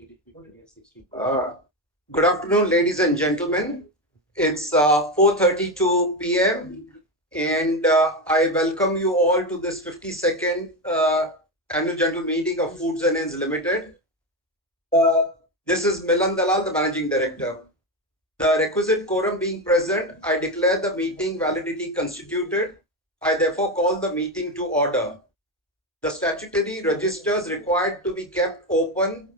Uh, Good afternoon, ladies and gentlemen. It's 4:32 p.m. and I welcome you all to this 52nd annual general meeting of Foods and Inns Limited. Uh, this is Milan Dalal, the Managing Director. The requisite quorum being present, I declare the meeting validity constituted. I therefore call the meeting to order. The statutory registers required to be kept open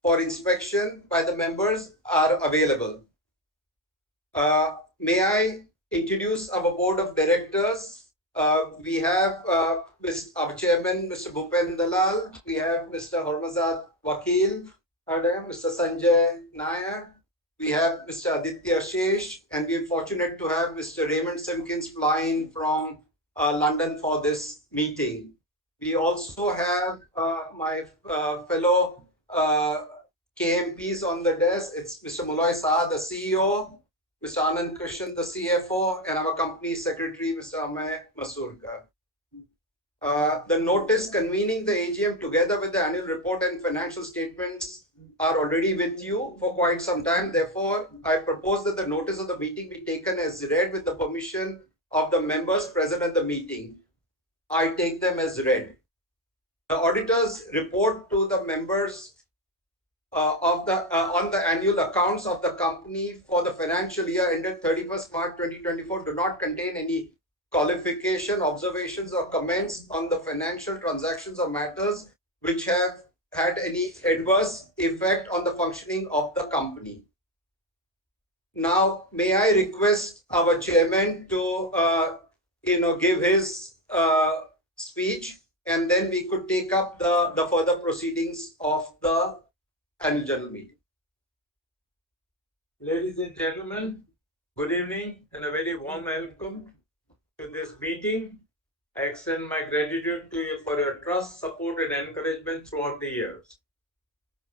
for inspection by the members are available. May I introduce our board of directors? We have our chairman, Mr. Bhupen Dalal. We have Mr. Hormazad Wakil, Mr. Sanjay Nair. We have Mr. Aditya Shesh, and we are fortunate to have Mr. Raymond Simpkins flying from London for this meeting. We also have my fellow KMPs on the desk. It's Mr. Muloy Saad, the CEO, Mr. Anand Krishnan, the CFO, and our company secretary, Mr. Amay Masurkar. The notice convening the AGM together with the annual report and financial statements are already with you for quite some time. Therefore, I propose that the notice of the meeting be taken as read with the permission of the members present at the meeting. I take them as read. The auditors report to the members on the annual accounts of the company for the financial year ended 31st March 2024 do not contain any qualification, observations, or comments on the financial transactions or matters which have had any adverse effect on the functioning of the company. Now, may I request our chairman to give his speech, and then we could take up the further proceedings of the annual general meeting. Ladies and gentlemen, good evening and a very warm welcome to this meeting. I extend my gratitude to you for your trust, support, and encouragement throughout the years.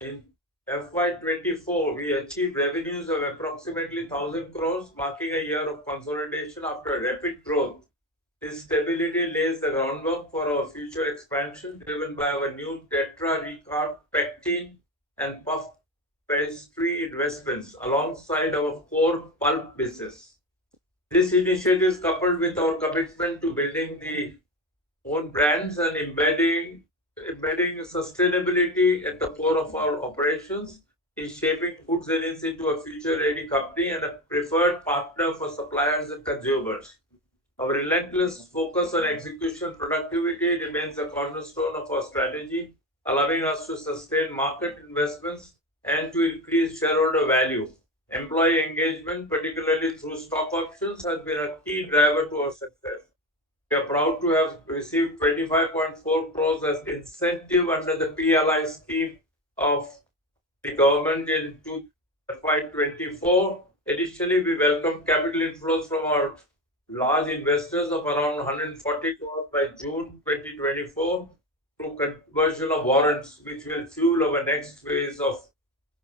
In FY24, we achieved revenues of approximately 1,000 crores, marking a year of consolidation after rapid growth. This stability lays the groundwork for our future expansion, driven by our new Tetra Recarb, Pectin, and Puff pastry investments alongside our core pulp business. This initiative is coupled with our commitment to building the own brands and embedding sustainability at the core of our operations is shaping Foods and Inns into a future-ready company and a preferred partner for suppliers and consumers. Our relentless focus on execution productivity remains a cornerstone of our strategy, allowing us to sustain market investments and to increase shareholder value. Employee engagement, particularly through stock options, has been a key driver to our success. We are proud to have received 25.4 crores as incentive under the PLI scheme of the government in FY24. Additionally, we welcome capital inflows from our large investors of around 140 crores by June 2024 through conversion of warrants, which will fuel our next phase of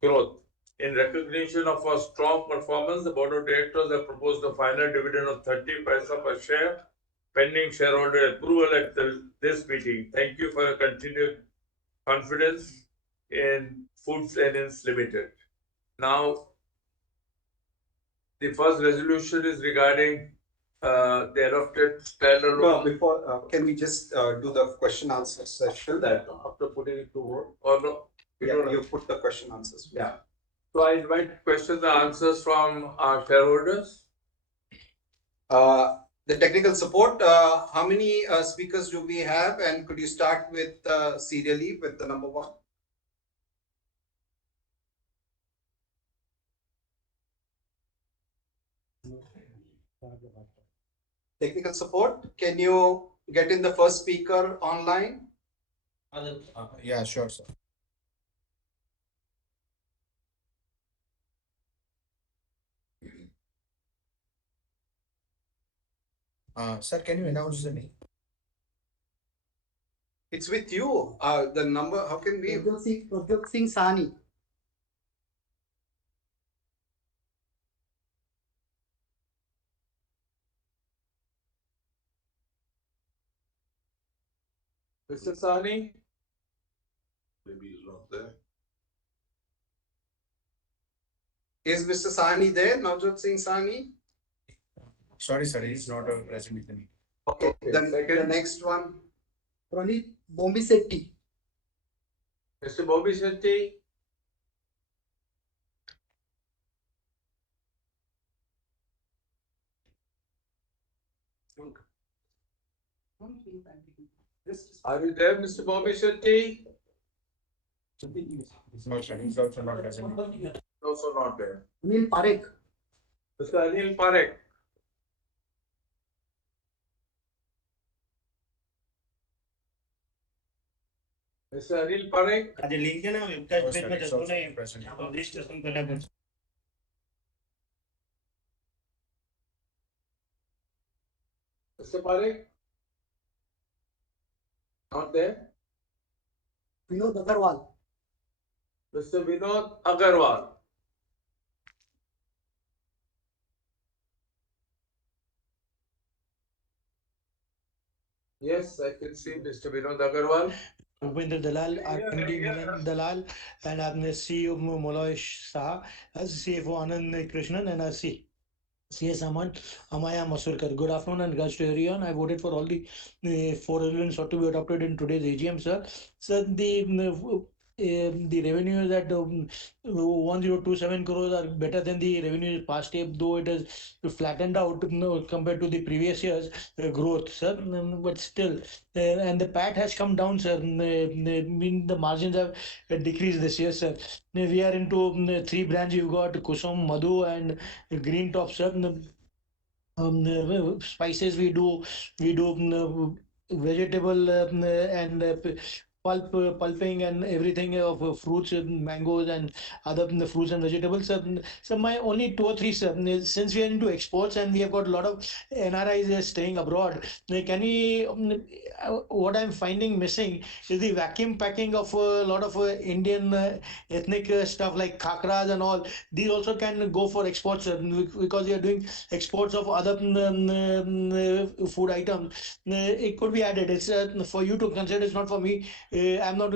growth. In recognition of our strong performance, the Board of Directors have proposed a final dividend of 30 paisa per share, pending shareholder approval at this meeting. Thank you for your continued confidence in Foods and Inns Limited. Now, the first resolution is regarding the adopted standalone. No, before, can we just do the question answer session? That after putting it to vote, or no? Yeah, you put the question answers. Yeah. So I invite questions and answers from our shareholders. The technical support, how many speakers do we have? And could you start with serially with the number one? Technical support, can you get in the first speaker online? Yeah, sure, sir. Sir, can you announce the name? It's with you. The number, how can we? Pradyut Singh Sani. Mr. Sani? Maybe he's not there. Is Mr. Sani there? Navjot Singh Sani? Sorry, sir, he's not present with me. Okay, then the Second. next one. Pranit Bombisetti. Mr. Bobby Shetty. Are you there, Mr. Bobby Shetty? No, sir, he's also not present. Also not there. Anil Parekh. Mr. Anil Parekh. Mr. Anil Parekh. આજે link છે ને webcast No, page sir, માં he's જતો also નહીં not present. Registration કર્યા પછી Mr. Parekh. Not there. Vinod Agarwal. Mr. Vinod Agarwal. Yes, I can see Mr. Vinod Agarwal. Bhupendra Dalal MD Manan Dalal and આપને CEO મોલોય Shah, as CFO Anand Krishnan, and as CS Aman Amaya Masurkar. Good afternoon and regards to everyone. I voted for all the four resolutions sought to be adopted in today's AGM, sir. Sir, the revenue is at 1027 crores are better than the revenue past year, though it has flattened out compared to the previous year's growth, sir. But still, and the PAT has come down, sir. Mean the margins have decreased this year, sir. We are into three brands. You've got Kusum, Madhu, and Green Top, sir. Spices we do vegetable and pulping and everything of fruits, mangoes and other fruits and vegetables. So my only two or three, sir, since we are into exports and we have got a lot of NRIs staying abroad, can we what I'm finding missing is the vacuum packing of a lot of Indian ethnic stuff like khakras and all. These also can go for exports, because we are doing exports of other food items. It could be added. It's for you to consider. It's not for me. I'm not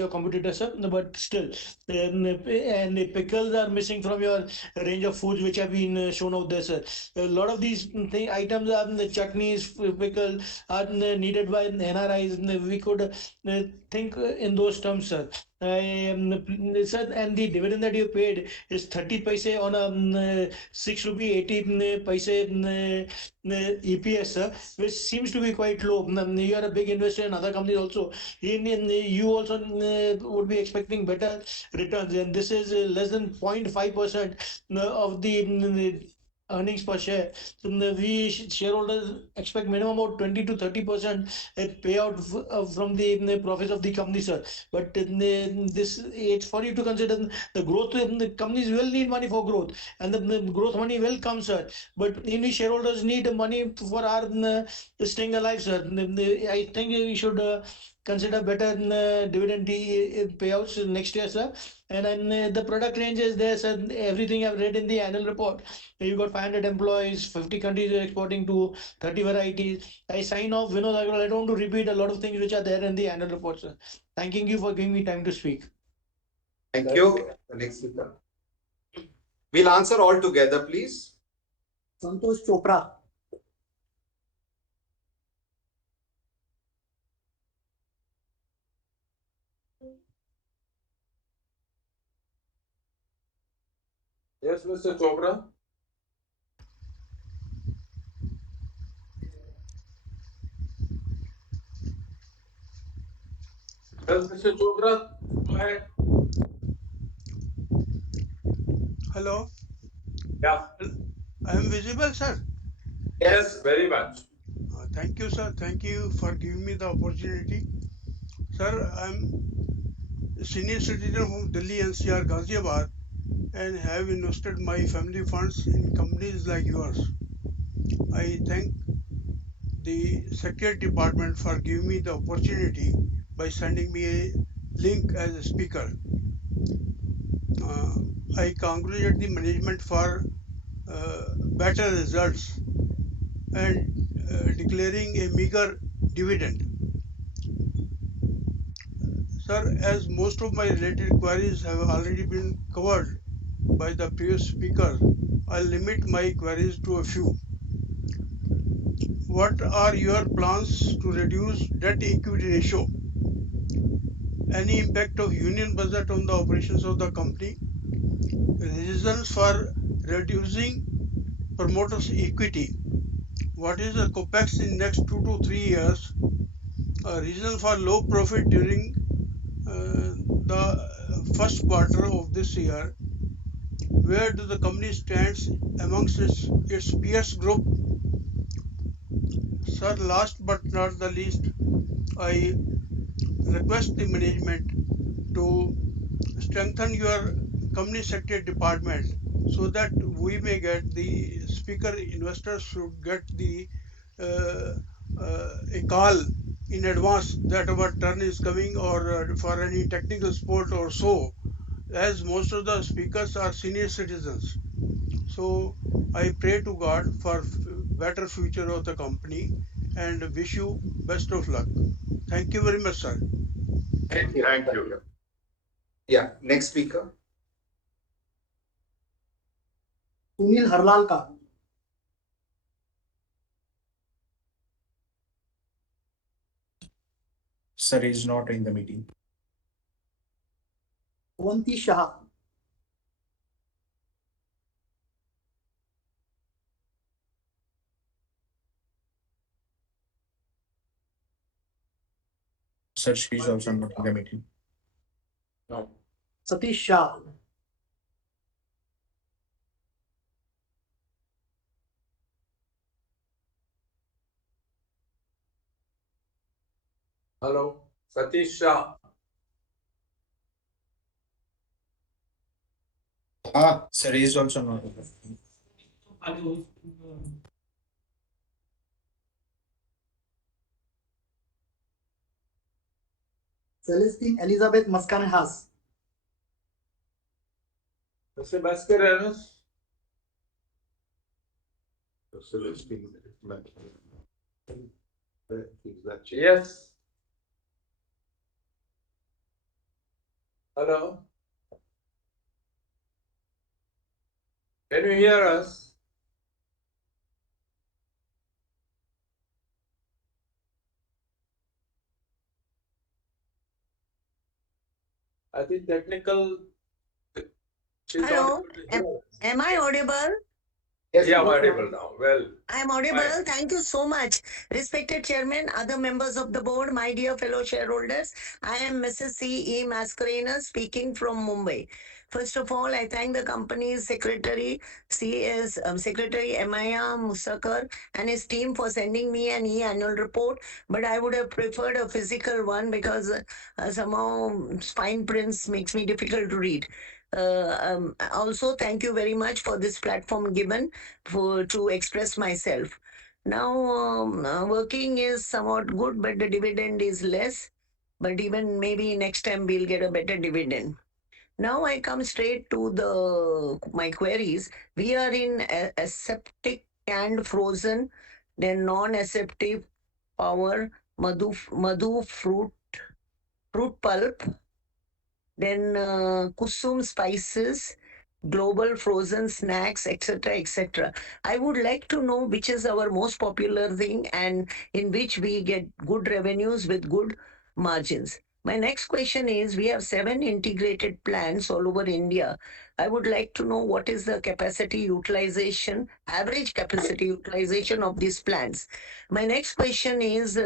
your competitor, sir. But still, and the pickles are missing from your range of foods which have been shown out there, sir. A lot of these items are the chutneys, pickles are needed by NRIs. We could think in those terms, sir. Sir, and the dividend that you paid is 30 paise on a 6 rupee 80 paise EPS, sir, which seems to be quite low. You are a big investor in other companies also. You also would be expecting better returns, and this is less than 0.5% of the earnings per share. So we shareholders expect minimum about 20 to 30% payout from the profits of the company, sir. But this it's for you to consider the growth. The companies will need money for growth, and the growth money will come, sir. But any shareholders need money for our staying alive, sir. I think we should consider better dividend payouts next year, sir. And then the product range is there, sir. Everything I've read in the annual report. You got 500 employees, 50 countries are exporting to 30 varieties. I sign off, Vinod Agarwal. I don't want to repeat a lot of things which are there in the annual report, sir. Thanking you for giving me time to speak. Thank you. The next speaker. We'll answer all together, please. Santosh Chopra. Yes, Mr. Chopra. Yes, Mr. Chopra. Go ahead. Hello, Yeah. I am visible, sir. Yes, very much. Thank you, sir. Thank you for giving me the opportunity. Sir, I am a senior citizen from Delhi NCR Ghaziabad and have invested my family funds in companies like yours. I thank the Secretary Department for giving me the opportunity by sending me a link as a speaker. I congratulate the management for better results and declaring a meager dividend. Sir, as most of my related queries have already been covered, by the previous speaker, I'll limit my queries to a few. What are your plans to reduce debt equity ratio? Any impact of union budget on the operations of the company? Reasons for reducing promoters equity? What is the capex in next 2 to 3 years? A reason for low profit during the first quarter of this year. Where do the company stands amongst its peers group? Sir, last but not the least, I request the management to strengthen your company secretary department so that we may get the speaker investors should get the uh, a call in advance that our turn is coming or for any technical support or so, as most of the speakers are senior citizens. So I pray to God for better future of the company and wish you best of luck. Thank you very much, sir. Thank you. Thank you. Yeah, next speaker. Sunil Harlal का Sir is not in the meeting. Avanti Shah Sir, she is also not in the meeting. No. Satish Shah Hello, Satish Shah. Sir is also not in the meeting. Celestine Elizabeth मस्काने हास Mr. Mascarenas. Yes. Hello. Can you hear us? I think technical. She's Hello, not able to hear us. Am I audible? Yes, Yeah, you I'm are. audible now. Well, I'm audible. Fine. Thank you so much. Respected Chairman, other members of the board, my dear fellow shareholders, I am Mrs. C.E. Mascarenas speaking from Mumbai. First of all, I thank the company's secretary, Secretary Emaya Musakar and his team for sending me an e-annual report, but I would have preferred a physical one because somehow fine prints makes me difficult to read. Also, thank you very much for this platform given for to express myself. Now, working is somewhat good, but the dividend is less. But even maybe next time we'll get a better dividend. Now I come straight to the my queries. We are in aseptic canned frozen, then non-aseptic power, madhu fruit pulp, then kusum spices, global frozen snacks, etc., etc. I would like to know which is our most popular thing and in which we get good revenues with good margins. My next question is, we have 7 integrated plants all over India. I would like to know what is the capacity utilization, average capacity utilization of these plants. My next question is,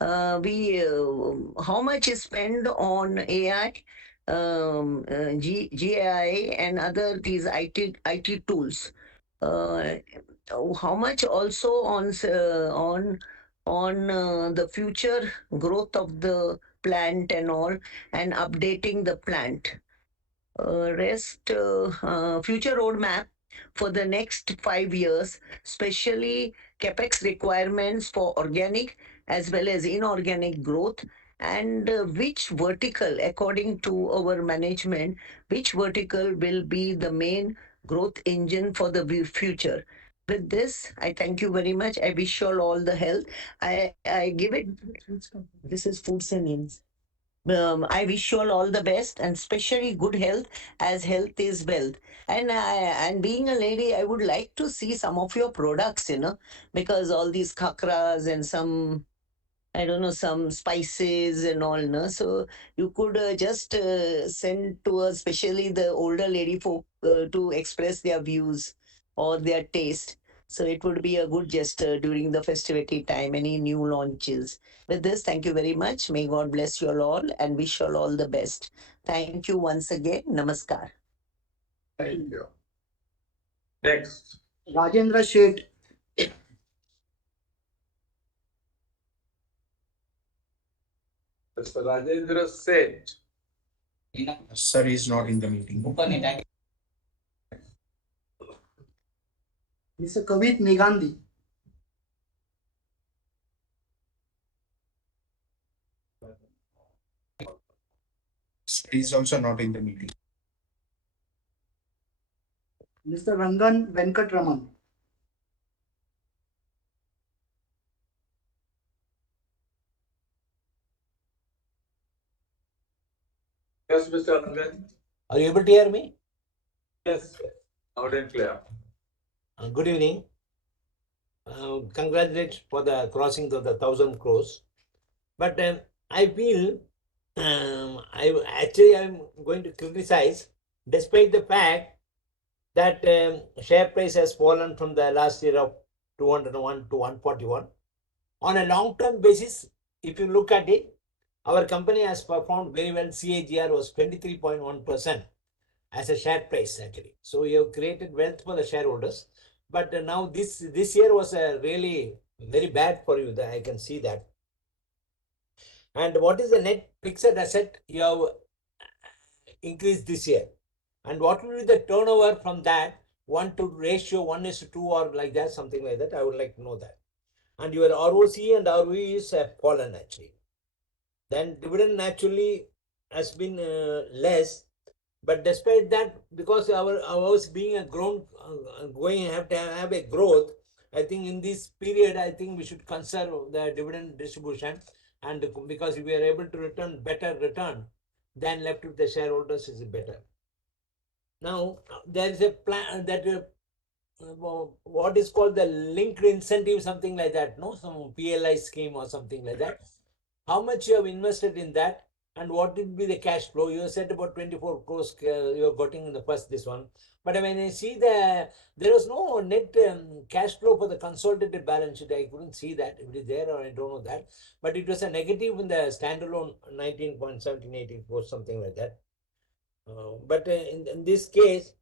how much is spent on AI, GAI and other these IT tools. Uh, how much also on the future growth of the plant and all, and updating the plant. Future roadmap for the next 5 years, especially capex requirements for organic as well as inorganic growth, and which vertical, according to our management, which vertical will be the main growth engine for the future. With this, I thank you very much. I wish you all the health. I give it. This is Food Names. I wish you all the best and especially good health, as health is wealth. And being a lady, I would like to see some of your products, because all these khakras and some, I don't know, some spices and all, no? So you could just send to us, especially the older lady folk, to express their views or their taste. So it would be a good gesture during the festivity time, any new launches. With this, thank you very much. May God bless you all and wish you all the best. Thank you once again. Namaskar. Thank you. Next. Rajendra Sheth. Mr. Rajendra Seth. Sir is not in the meeting. Mr. Kavit Negandhi. Sir is also not in the meeting. Mr. Rangan Venkatraman. Yes, Mr. Rangan. Are you able to hear me? Yes, loud and clear. Good evening. Congratulations for the crossing of the 1,000 crores. But I feel I'm going to criticize, despite the fact that share price has fallen from the last year of 201 to 141. On a long-term basis, if you look at it, our company has performed very well. CAGR was 23.1%. as a share price actually. So you have created wealth for the shareholders. But now this year was really very bad for you. That I can see that. And what is the net fixed asset you have increased this year? And what will be the turnover from that? 1 to ratio 1:2 or like that, something like that. I would like to know that. And your ROC and ROE is fallen actually. Then dividend naturally has been less. But despite that, because ours being a grown going have to have a growth, I think in this period, I think we should conserve the dividend distribution, and because we are able to return better return than left with the shareholders is better. Now there is a plan that what is called the linked incentive, something like that, no, some PLI scheme or something like that. How much you have invested in that, and what will be the cash flow? You said about 24 crores you are getting in the first this one. But when I see there was no net cash flow for the consolidated balance sheet. I couldn't see that. If it is there or I don't know that. But it was a negative in the standalone 19.1784, something like that. But in this case,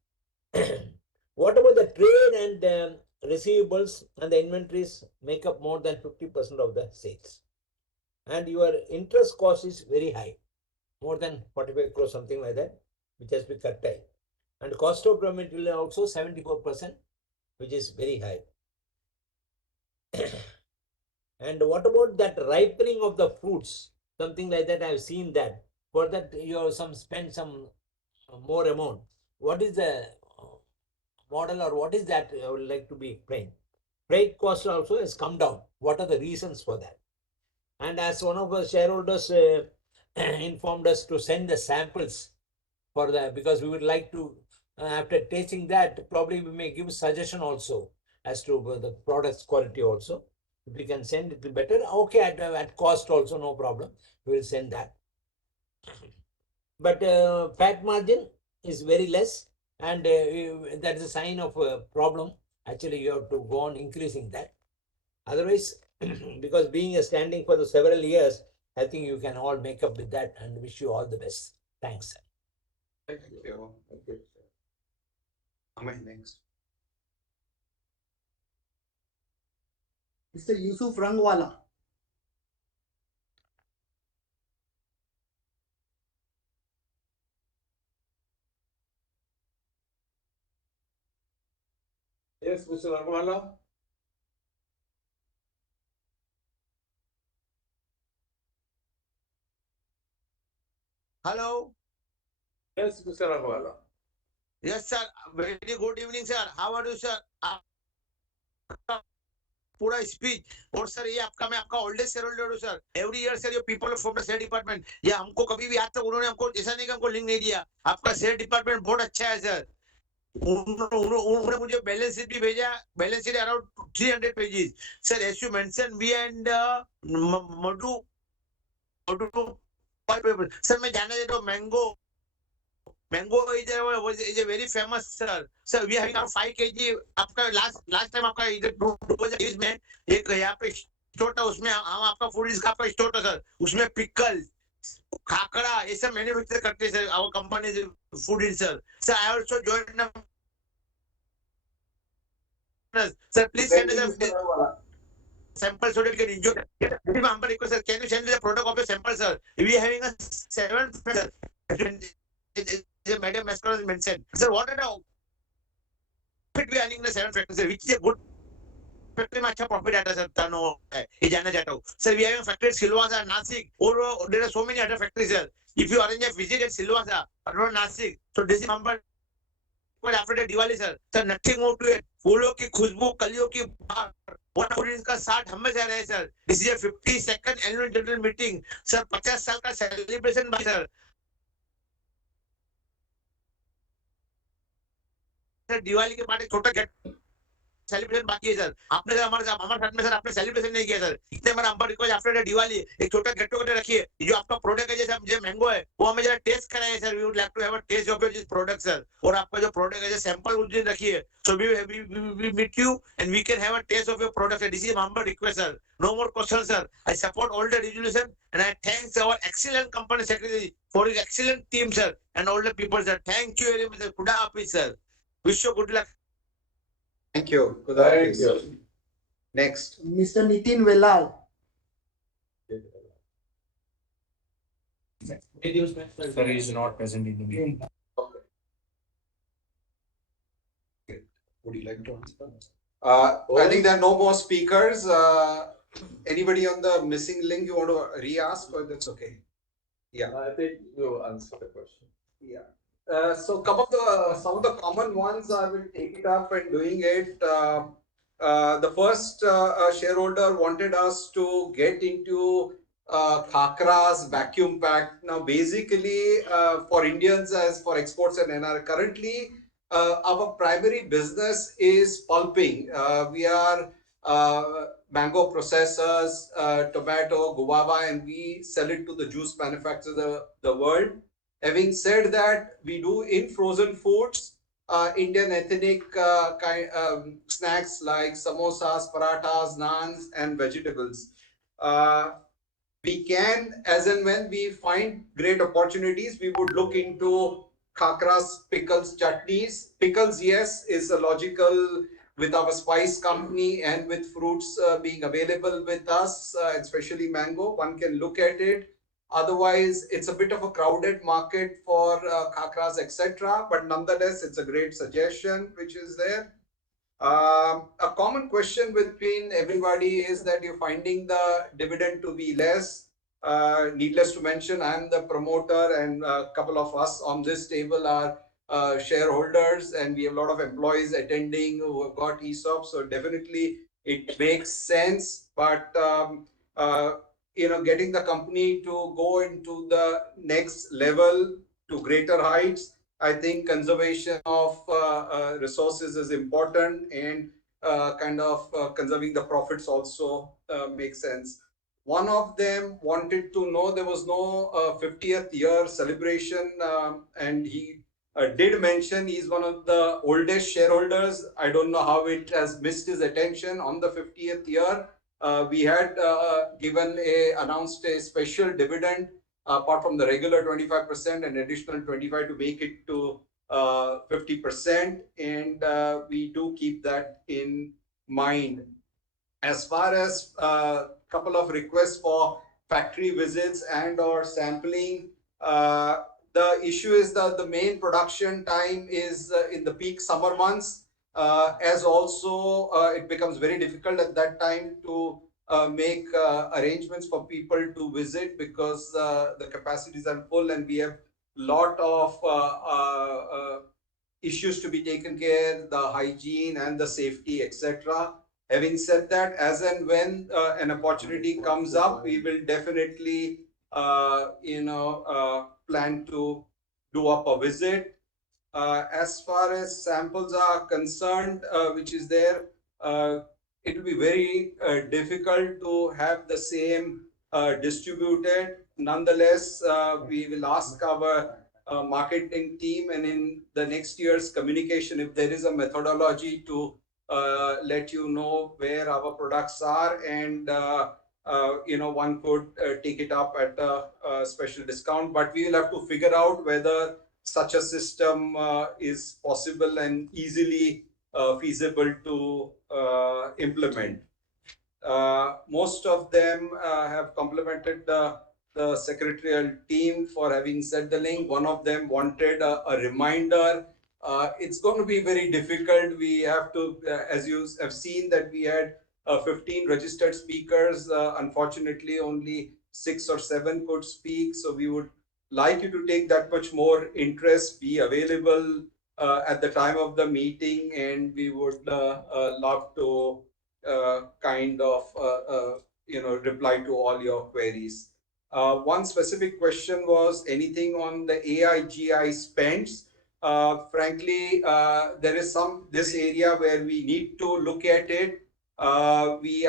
what about the trade and receivables and the inventories make up more than 50% of the sales? And your interest cost is very high, more than 45 crores, something like that, which has been cut tight. And cost of raw material also 74%, which is very high. And what about that ripening of the fruits? Something like that, I've seen that. For that, you have spend some more amount. What is the model, or what is that I would like to be explained? Freight cost also has come down. What are the reasons for that? And as one of our shareholders informed us to send the samples for that, because we would like to, after tasting that, probably we may give suggestion also as to the product's quality also. If we can send it better, okay, at cost also, no problem. We will send that. But fat margin is very less, and that is a sign of a problem. Actually, you have to go on increasing that. Otherwise, because being a standing for the several years, I think you can all make up with that, and wish you all the best. Thanks, sir. Thank you. Okay. Am I next? Mr. Yusuf Rangwala. Yes, Mr. Rangwala. Hello. Yes, Mr. Rangwala. Yes, sir. Very good evening, sir. How are you, sir? पूरा speech और sir ये आपका मैं आपका oldest share holder हूँ sir every year sir ये people from the share department ये हमको कभी भी आज तक उन्होंने हमको ऐसा नहीं कि हमको लिंक नहीं दिया आपका शेयर डिपार्टमेंट बहुत अच्छा है सर उन्होंने मुझे बैलेंस शीट भी भेजा balance sheet around 300 pages sir as you mention we and Madhu Madhu sir मैं जानना चाहता हूँ Mango is a very famous sir. Sir, we are having 5 kg. आपका last time आपका इधर 2020 में एक यहाँ पे स्टोर था उसमें हम आपका फूड इसका आपका स्टोर था सर उसमें पिकल खाकड़ा ये सब मैन्युफैक्चर करते sir our company is food in sir. Sir, I also joined sir. Please send us a sample so that we can enjoy. Humble request sir. Can you send me the product of your sample sir? We are having a 7 sir. Madam Mascara mentioned. Sir, what are the profit we are earning in the 7 factories, sir, which is a good factory में अच्छा profit आता है sir turnover है ये जानना चाहता हूँ sir we have factory Silvassa Nashik और there are so many other factories sir if you arrange a visit at Silvassa और Nashik so this is number after Diwali sir sir nothing more to it फूलों की खुशबू कलियों की बहार वन फूड का 60 हमेशा रहे sir this is a 52nd annual general meeting sir 50 साल का सेलिब्रेशन भाई सर दिवाली के बाद एक छोटा गेट सेलिब्रेशन बाकी है सर आपने सर हमारे साथ में सर आपने सेलिब्रेशन नहीं किया सर इतने हमारा अंबर रिक्वेस्ट आफ्टर दिवाली एक छोटा गेट टुगेदर रखिए जो आपका प्रोडक्ट है जैसे जो मैंगो है वो हमें जरा टेस्ट कराएं sir we would like to have a test of your product sir और आपका जो प्रोडक्ट है सैंपल उस दिन रखिए so we meet you and we can have a test of your product this is humble request sir no more questions sir I support all the resolution and I thanks our excellent company secretary for his excellent team sir and all the people sir thank you very much sir good afternoon sir wish you good luck. Thank you. Good Thank afternoon. you. Next, Mr. Nitin Velal. Sir, he is not present in the meeting. Would you like to answer? I think there are no more speakers. Anybody on the missing link you want to re-ask or that's okay? Yeah. I think you answer the question. Yeah. So some of the common ones I will take it up and doing it. The first shareholder wanted us to get into khakras vacuum packed. Now basically for Indians as for exports and NR currently our primary business is pulping. We are mango processors, tomato, guava, and we sell it to the juice manufacturers of the world. Having said that, we do in frozen foods, Indian ethnic snacks like samosas, parathas, naans, and vegetables. We can, as and when we find great opportunities, we would look into khakras, pickles, chutneys. Pickles, yes, is a logical with our spice company and with fruits being available with us, especially mango. One can look at it. Otherwise, it's a bit of a crowded market for khakras, etc. But nonetheless, it's a great suggestion which is there. A common question between everybody is that you're finding the dividend to be less. Needless to mention, I'm the promoter, and a couple of us on this table are shareholders, and we have a lot of employees attending who have got ESOPs. So definitely, it makes sense. But getting the company to go into the next level to greater heights, I think conservation of resources is important, and conserving the profits also makes sense. One of them wanted to know there was no 50th year celebration, and he did mention he's one of the oldest shareholders. I don't know how it has missed his attention on the 50th year. We had announced a special dividend apart from the regular 25%, an additional 25 to make it to 50%, and we do keep that in mind. As far as a couple of requests for factory visits and or sampling, the issue is that the main production time is in the peak summer months, as also it becomes very difficult at that time to make arrangements for people to visit because the capacities are full and we have lot of issues to be taken care, the hygiene and the safety, etc. Having said that, as and when an opportunity comes up, we will definitely, plan to do up a visit. As far as samples are concerned, which is there, it will be very difficult to have the same distributed. Nonetheless, we will ask our marketing team, and in the next year's communication, if there is a methodology to let you know where our products are, and one could take it up at a special discount. But we will have to figure out whether such a system is possible and easily feasible to implement. Most of them have complimented the secretarial team for having set the link. One of them wanted a reminder. It's going to be very difficult. We have to, as you have seen, that we had 15 registered speakers. Unfortunately, only 6 or 7 could speak. So we would like you to take that much more interest, be available at the time of the meeting, and we would love to kind of reply to all your queries. One specific question was anything on the AIGI spends. Frankly, there is this area where we need to look at it. We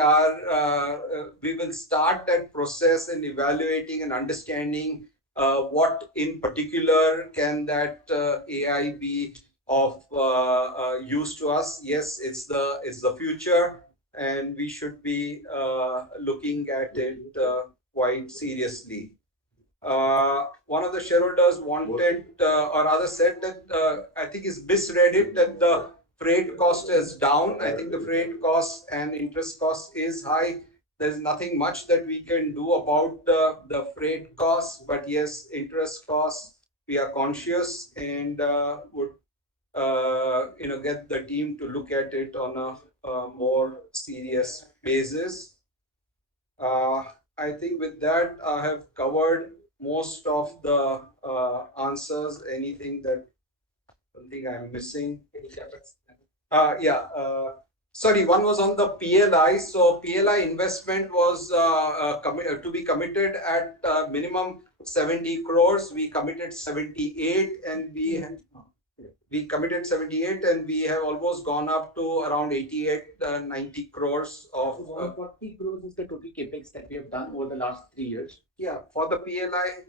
will start that process in evaluating and understanding what in particular can that AI be of use to us. Yes, it's the future, and we should be looking at it quite seriously. One of the shareholders wanted, or rather said that, I think is misread it, that the freight cost is down. I think the freight cost and interest cost is high. There's nothing much that we can do about the freight costs, but yes, interest costs, we are conscious, and would get the team to look at it on a more serious basis. I think with that, I have covered most of the answers. Anything I'm missing? Sorry, one was on the PLI. So PLI investment was to be committed at minimum 70 crores. We committed 78, and we committed 78, and we have almost gone up to around 88, 90 crores of. 140 crores is the total capex that we have done over the last 3 years. Yeah, for the PLI.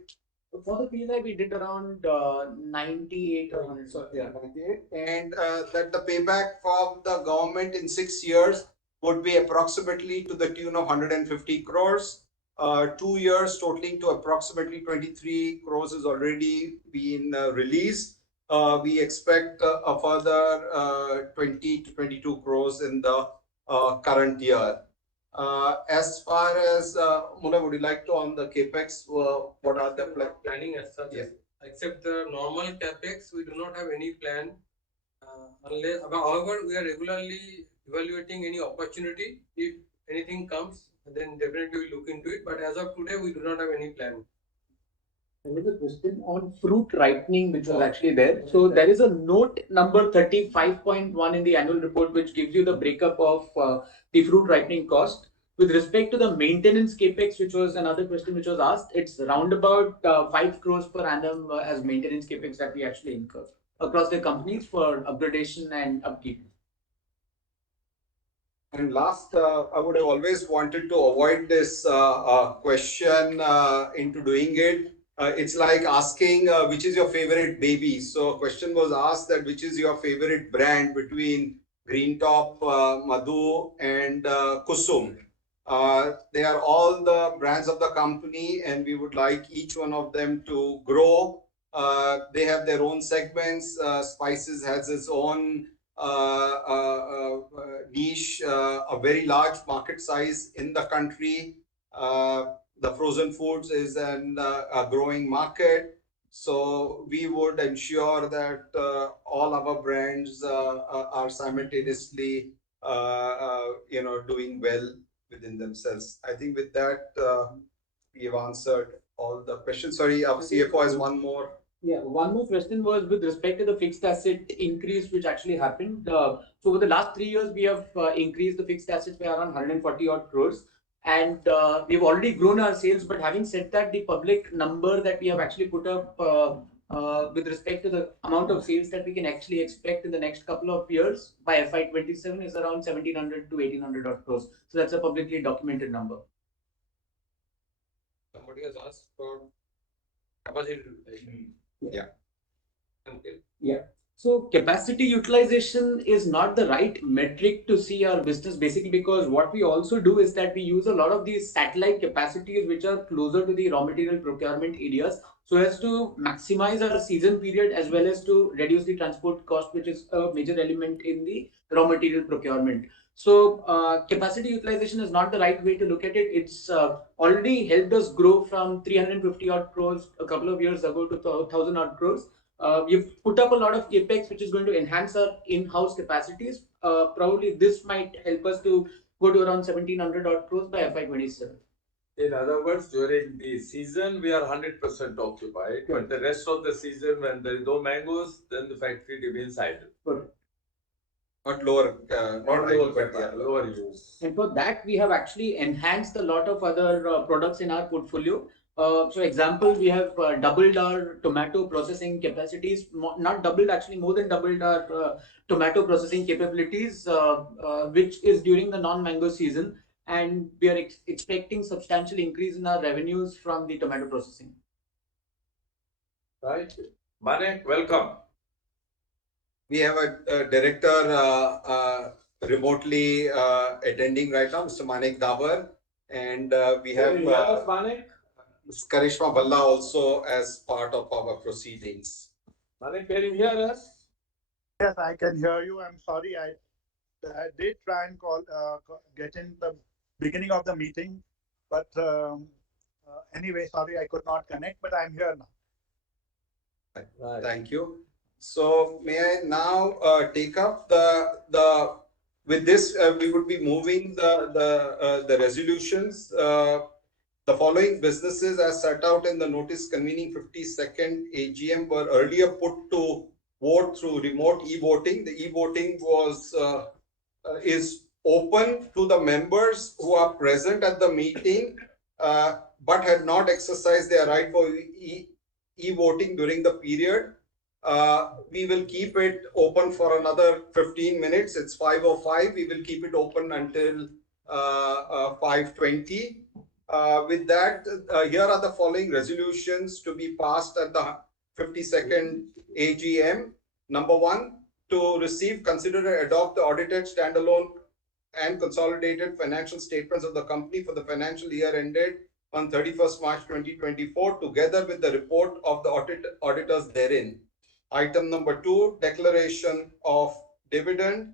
For the PLI, we did around 98 or 100. So, yeah, 98. And that the payback from the government in 6 years would be approximately to the tune of 150 crores. 2 years totaling to approximately 23 crores is already been released. We expect a further 20 to 22 crores in the current year. As far as Muna, would you like to on the capex? What are the planning as such? Yes. Except the normal capex, we do not have any plan. However, we are regularly evaluating any opportunity. If anything comes, then definitely we look into it. But as of today, we do not have any plan. There was a question on fruit ripening, which was actually there. So there is a note number 35.1 in the annual report, which gives you the breakup of the fruit ripening cost. With respect to the maintenance capex, which was another question which was asked, it's round about 5 crores per annum as maintenance capex that we actually incur across the companies for upgradation and upkeep. And last, I would have always wanted to avoid this question into doing it. It's like asking which is your favorite baby. So a question was asked that which is your favorite brand between Green Top, Madhu, and Kusum. They are all the brands of the company, and we would like each one of them to grow. They have their own segments. Spices has its own niche, a very large market size in the country. The frozen foods is a growing market. So we would ensure that all our brands are simultaneously, doing well within themselves. I think with that, we have answered all the questions. Sorry, our CFO has one more. Yeah, one more question was with respect to the fixed asset increase which actually happened. So over the last 3 years, we have increased the fixed assets by around 140 odd crores, and we've already grown our sales. But having said that, the public number that we have actually put up with respect to the amount of sales that we can actually expect in the next couple of years by FY27 is around 1700 to 1800 odd crores. So that's a publicly documented number. Somebody has asked for capacity utilization. Yeah. Okay. Yeah. So capacity utilization is not the right metric to see our business, basically because what we also do is that we use a lot of these satellite capacities which are closer to the raw material procurement areas, so as to maximize our season period as well as to reduce the transport cost, which is a major element in the raw material procurement. So capacity utilization is not the right way to look at it. It's already helped us grow from 350 odd crores a couple of years ago to 1000 odd crores. We've put up a lot of capex, which is going to enhance our in-house capacities. Probably this might help us to go to around 1700 odd crores by FY27. In other words, during the season, we are 100% occupied, but the rest of the season, when there is no mangoes, then the factory remains idle. Correct. Not lower, not idle, but yeah. Lower use. And for that, we have actually enhanced a lot of other products in our portfolio. So example, we have doubled our tomato processing capacities, not doubled, actually more than doubled our tomato processing capabilities, which is during the non-mango season. And we are expecting substantial increase in our revenues from the tomato processing. Right. Manek, welcome. We have a director remotely attending right now, Mr. Manik Davar, and we have Manek? Ms. Karishma Balla also as part of our proceedings. Manek, can you hear us? Yes, I can hear you. I'm sorry. I did try and get in the beginning of the meeting, but anyway, sorry, I could not connect, but I'm here now. Right. Thank you. So may I now take up the with this we would be moving the resolutions. The following businesses as set out in the notice convening 52nd AGM were earlier put to vote through remote e-voting. The e-voting was is open to the members who are present at the meeting but had not exercised their right for e-voting during the period. We will keep it open for another 15 minutes. It's 5:05. We will keep it open until 5:20. With that, here are the following resolutions to be passed at the 52nd AGM. Number one, to receive, consider and adopt the audited standalone and consolidated financial statements of the company for the financial year ended on 31st March 2024, together with the report of the auditors therein. Item number two, declaration of dividend.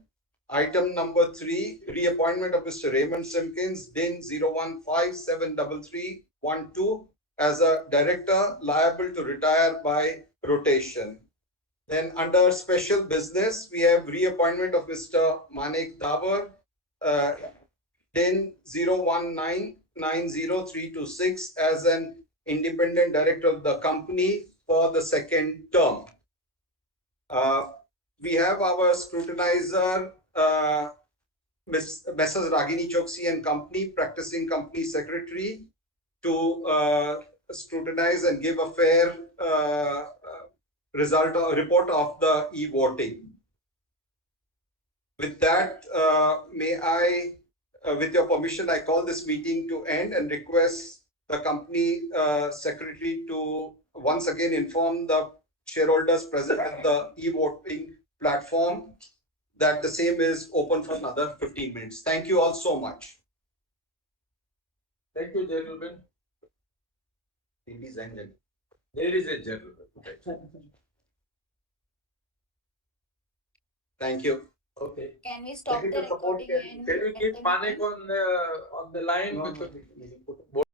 Item number three, reappointment of Mr. Raymond Simpkins, DIN 015733312, as a director liable to retire by rotation. Then under special business, we have reappointment of Mr. Manik Davar, DIN 019903326, as an independent director of the company for the second term. We have our scrutinizer, Messrs. Ragini Choksi and Company, practicing company secretary, to scrutinize and give a fair result or report of the e-voting. With that, may I, with your permission, I call this meeting to end and request the company secretary to once again inform the shareholders present at the e-voting platform that the same is open for another 15 minutes. Thank you all so much. Thank you, gentlemen. Ladies and gentlemen. Ladies and gentlemen. Thank you. Okay. Can we stop the recording and Can we keep Manik on the line? No, Because no,